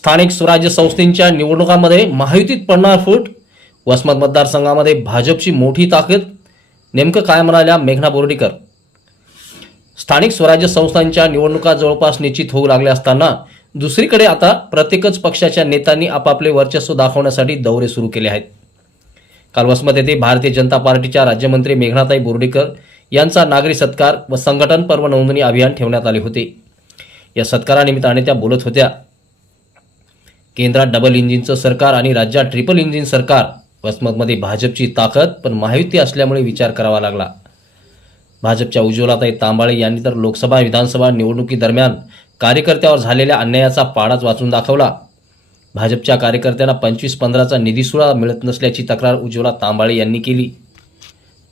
स्थानिक स्वराज्य संस्थेच्या निवडणुकांमध्ये महायुतीत पडणार फूट. वसमत मतदारसंघामध्ये भाजपची मोठी ताकद. नेमकं काय म्हणाल्या मेघना बोर्डीकर? स्थानिक स्वराज्य संस्थांच्या निवडणुका जवळपास निश्चित होऊ लागल्या असताना दुसरीकडे आता प्रत्येकच पक्षाच्या नेत्यांनी आपापले वर्चस्व दाखवण्यासाठी दौरे सुरू केले आहेत. काल वसमत येथे भारतीय जनता पार्टीच्या राज्यमंत्री मेघनाताई बोर्डीकर यांचा नागरी सत्कार व संघटन पर्व नोंदणी अभियान ठेवण्यात आले होते. या सत्कारानिमित्ताने त्या बोलत होत्या. केंद्रात डबल इंजिनचं सरकार आणि राज्यात ट्रिपल इंजिन सरकार. वसमतमध्ये भाजपची ताकद पण महायुती असल्यामुळे विचार करावा लागला. भाजपच्या उज्ज्वलाताई तांबाळे यांनी तर लोकसभा विधानसभा निवडणुकीदरम्यान कार्यकर्त्यावर झालेल्या अन्यायाचा पाडाच वाचून दाखवला. भाजपच्या कार्यकर्त्यांना पंचवीस पंधराचा निधीसुद्धा मिळत नसल्याची तक्रार उज्ज्वला तांबाळे यांनी केली.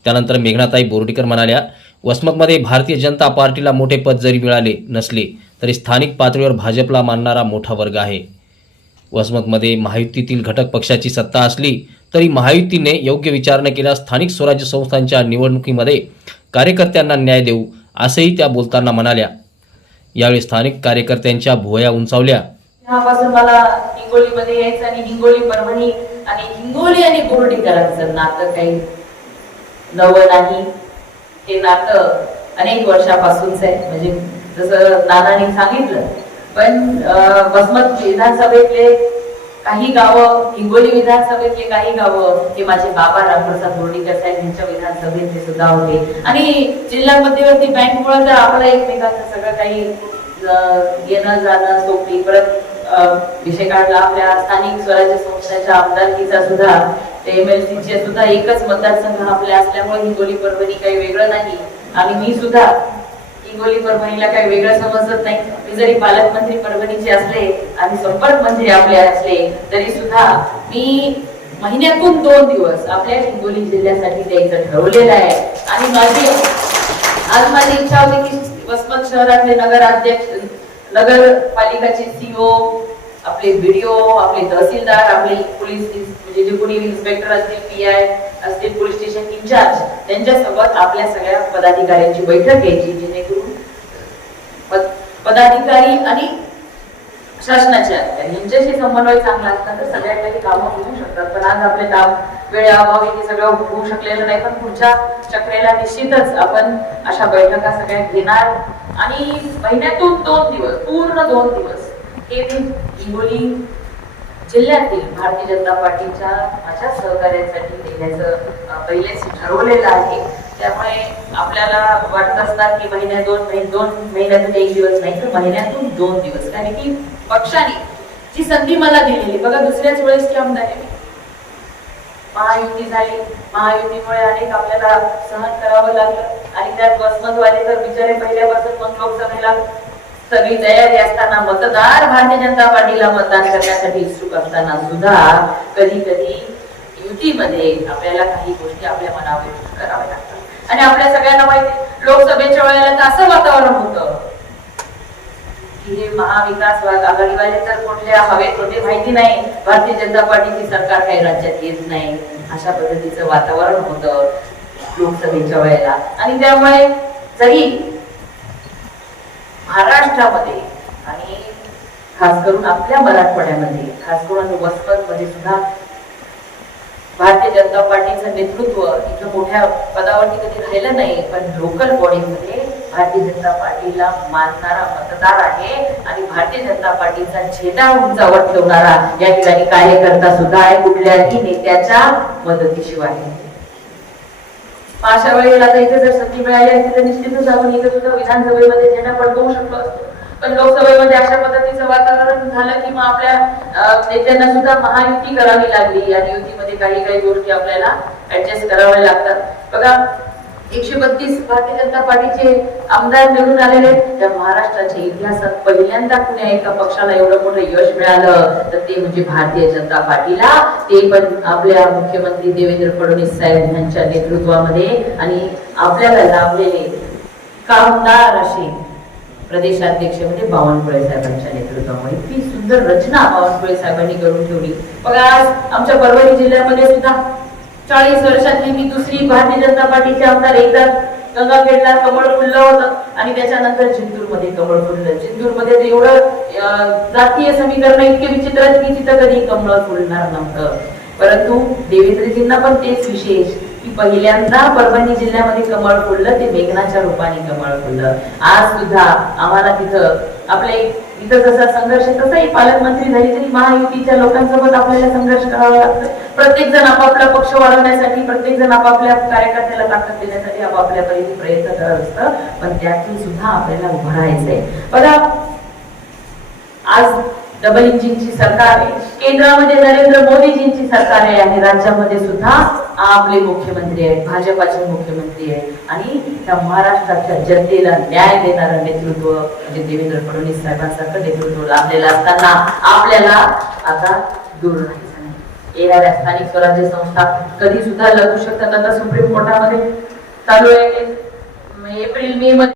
त्यानंतर मेघनाताई बोर्डीकर म्हणाल्या वसमतमध्ये भारतीय जनता पार्टीला मोठे पद जरी मिळाले नसले तरी स्थानिक पातळीवर भाजपला मानणारा मोठा वर्ग आहे. वसमतमध्ये महायुतीतील घटक पक्षाची सत्ता असली तरी महायुतीने योग्य विचार न केल्यास स्थानिक स्वराज्य संस्थांच्या निवडणुकीमध्ये कार्यकर्त्यांना न्याय देऊ असंही त्या बोलताना म्हणाल्या. यावेळी स्थानिक कार्यकर्त्यांच्या भुवया उंचावल्या. तेव्हापासून मला हिंगोलीमध्ये यायचं आणि हिंगोली परभणी आणि हिंगोली आणि बोर्डीकरांचं नातं काही नवं नाही. हे नातं अनेक वर्षापासूनच आहे. म्हणजे जसं नानाने सांगितलं पण वसमत विधानसभेतले काही गावं हिंगोली विधानसभेतले काही गावं हे माझे बाबा रामप्रसाद बोर्डीकर साहेब यांच्या विधानसभेतले सुद्धा होते. आणि जिल्हा मध्यवर्ती बँकमुळे तर आपलं एकमेकांचं सगळं काही येणं जाणं सोपी. परत विषय काढला आपल्या स्थानिक स्वराज्य संस्थांच्या आमदारकीचा सुद्धा ते एम चे सुद्धा एकच मतदारसंघ आपल्या असल्यामुळे हिंगोली परभणी काही वेगळं नाही. आणि मी सुद्धा हिंगोली परभणीला काही वेगळं समजत नाही. मी जरी पालकमंत्री परभणीचे असले आणि संपर्क मंत्री आपले असले तरी सुद्धा मी महिन्यातून दोन दिवस आपल्या हिंगोली जिल्ह्यासाठी द्यायचं ठरवलेलं आहे. आणि माझी आज माझी इच्छा होती की वसमत शहरातले नगराध्यक्ष नगरपालिकाचे सीओ आपले बीडीओ आपले तहसीलदार आपले पोलीस म्हणजे जे कोणी इन्स्पेक्टर असतील पी आय असतील पोलीस स्टेशन इन्चार्ज त्यांच्यासोबत आपल्या सगळ्या पदाधिकाऱ्यांची बैठक घ्यायची जेणेकरून पदाधिकारी आणि शासनाचे अधिकारी यांच्याशी समन्वय चांगला असला तर सगळ्या काही कामं होऊ शकतात. पण आज आपले काम वेळेअभावी हे सगळं होऊ शकलेलं नाही. पण पुढच्या चक्रेला निश्चितच आपण अशा बैठका सगळ्या घेणार. आणि महिन्यातून दोन दिवस पूर्ण दोन दिवस हे हिंगोली जिल्ह्यातील भारतीय जनता पार्टीच्या माझ्या सहकार्यासाठी देण्याचं पहिलेच ठरवलेलं आहे. त्यामुळे आपल्याला वाटत असतात की महिन्यात दोन महिने दोन महिन्यातून एक दिवस नाही तर महिन्यातून दोन दिवस. कारण की पक्षाने जी संधी मला दिलेली बघा दुसऱ्याच वेळेस की आमदार आहे महायुती झाली. महायुतीमुळे अनेक आपल्याला सहन करावं लागलं. आणि त्यात बसमतवाले तर बिचारे पहिल्यापासून मग लोकसभेला सगळी तयारी असताना मतदार भारतीय जनता पार्टीला मतदान करण्यासाठी इच्छुक असताना सुद्धा कधी कधी युतीमध्ये आपल्याला काही गोष्टी आपल्या मनावर कराव्या लागतात. आणि आपल्या सगळ्यांना माहिती लोकसभेच्या वेळेला तर असं वातावरण होतं की हे महाविकास आघाडीवाले तर कुठल्या हवेत होते माहिती नाही. भारतीय जनता पार्टीची सरकार काही राज्यात येत नाही. अशा पद्धतीचं वातावरण होतं लोकसभेच्या वेळेला. आणि त्यामुळे जरी महाराष्ट्रामध्ये आणि खास करून आपल्या मराठवाड्यामध्ये खास करून वसमत मध्ये सुद्धा भारतीय जनता पार्टीचं नेतृत्व इथं मोठ्या पदावरती कधी राहिलं नाही पण लोकल बॉडीमध्ये भारतीय जनता पार्टीला मानणारा मतदार आहे आणि भारतीय जनता पार्टीचा झेंडा उंचावर ठेवणारा या ठिकाणी कार्यकर्ता सुद्धा आहे. कुठल्याही नेत्याच्या मदतीशिवाय. अशा वेळेला तर इथे जर संधी मिळाली असती तर निश्चितच आपण इथे सुद्धा विधानसभेमध्ये झेंडा फडकवू शकलो असतो. पण लोकसभेमध्ये अशा पद्धतीचं वातावरण झालं की मग आपल्या नेत्यांना सुद्धा महायुती करावी लागली. आणि युतीमध्ये काही काही गोष्टी आपल्याला ऍडजस्ट कराव्या लागतात. बघा एकशे बत्तीस भारतीय जनता पार्टीचे आमदार निवडून आलेले त्या महाराष्ट्राच्या इतिहासात पहिल्यांदा कुण्या एका पक्षाला एवढं मोठं यश मिळालं तर ते म्हणजे भारतीय जनता पार्टीला. ते पण आपल्या मुख्यमंत्री देवेंद्र फडणवीस साहेब यांच्या नेतृत्वामध्ये आणि आपल्याला लाभलेले कामदार असे प्रदेशाध्यक्ष म्हणजे बावनकुळे साहेबांच्या नेतृत्वामुळे. ती सुंदर रचना बावनकुळे साहेबांनी करून ठेवली. बघा आज आमच्या परभणी जिल्ह्यामध्ये सुद्धा चाळीस वर्षातली मी दुसरी भारतीय जनता पार्टीचे आमदार एकदा गंगाखेडला कमळ फुललं होतं आणि त्याच्यानंतर जिंतूरमध्ये कमळ फुललं. जिंतूरमध्ये एवढं जातीय समीकरण इतके विचित्र आहेत की तिथं कधी कमळ फुलणार नव्हतं. परंतु देवेंद्रजींना पण तेच विशेष की पहिल्यांदा परभणी जिल्ह्यामध्ये कमळ फुललं ते मेघनाच्या रूपाने कमळ फुललं. आज सुद्धा आम्हाला तिथं आपले इथं जसा संघर्ष तसाही पालकमंत्री झाली तरी महायुतीच्या लोकांसोबत आपल्याला संघर्ष करावा लागतो प्रत्येक जण आपापला पक्ष वाढवण्यासाठी प्रत्येक जण आपापल्या कार्यकर्त्याला ताकद देण्यासाठी आपापल्या परीने प्रयत्न करत असतं. पण त्यातून सुद्धा आपल्याला उभं राहायचंय. बघा आज डबल इंजिनची सरकार आहे. केंद्रामध्ये नरेंद्र मोदीजींची सरकार आहे आणि राज्यामध्ये सुद्धा आपले मुख्यमंत्री आहेत भाजपाचे मुख्यमंत्री आहेत. आणि त्या महाराष्ट्राच्या जनतेला न्याय देणारं नेतृत्व म्हणजे देवेंद्र फडणवीस साहेबांसारखं नेतृत्व लाभलेलं असताना आपल्याला आता दूर राहायचं येणाऱ्या स्थानिक स्वराज्य संस्था कधी सुद्धा लढू शकतात. आता सुप्रीम कोर्टामध्ये चालू आहे. एप्रिल मे मध्ये